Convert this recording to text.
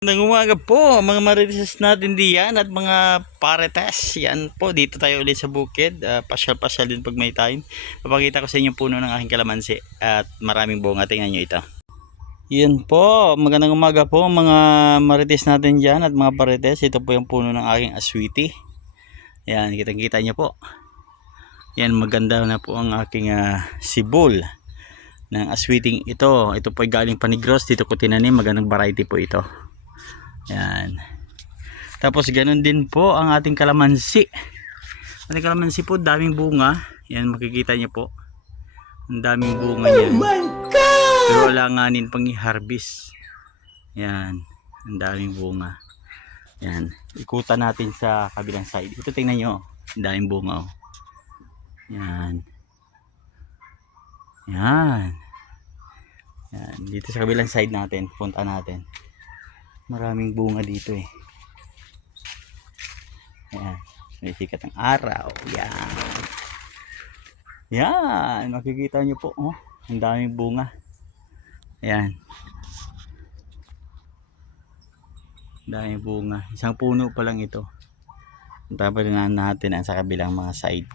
Magandang umaga po mga marites natin diyan at mga parites. Yan po, dito tayo ulit sa bukid. Pasyal-pasyal din pag may time. Papakita ko sa inyo puno ng aking kalamansi at maraming bunga. Tingnan nyo ito. Yan po, magandang umaga po mga marites natin diyan at mga parites. Ito po yung puno ng aking aswiti. Yan, kitang-kita nyo po. Yan, maganda na po ang aking sibol ng aswiting ito. Ito po ay galing Panigros. Dito ko tinanim, magandang variety po ito. Yan. Tapos ganun din po ang ating kalamansi. Ating kalamansi po, daming bunga. Yan, makikita nyo po. Ang daming bunga niya. Oh my God! Pero alanganin pang i-harvest. Yan. Ang daming bunga. Yan. Ikutan natin sa kabilang side. Ito tingnan nyo. Ang daming bunga. Oh. Yan. Yan. Yan. Dito sa kabilang side natin. Punta natin. Maraming bunga dito eh. Ayan. May sikat ng araw. Yan. Yan. Makikita nyo po. Oh. Ang daming bunga. Ayan. Ang daming bunga. Isang puno pa lang ito. Tapos natin ang sa kabilang mga side.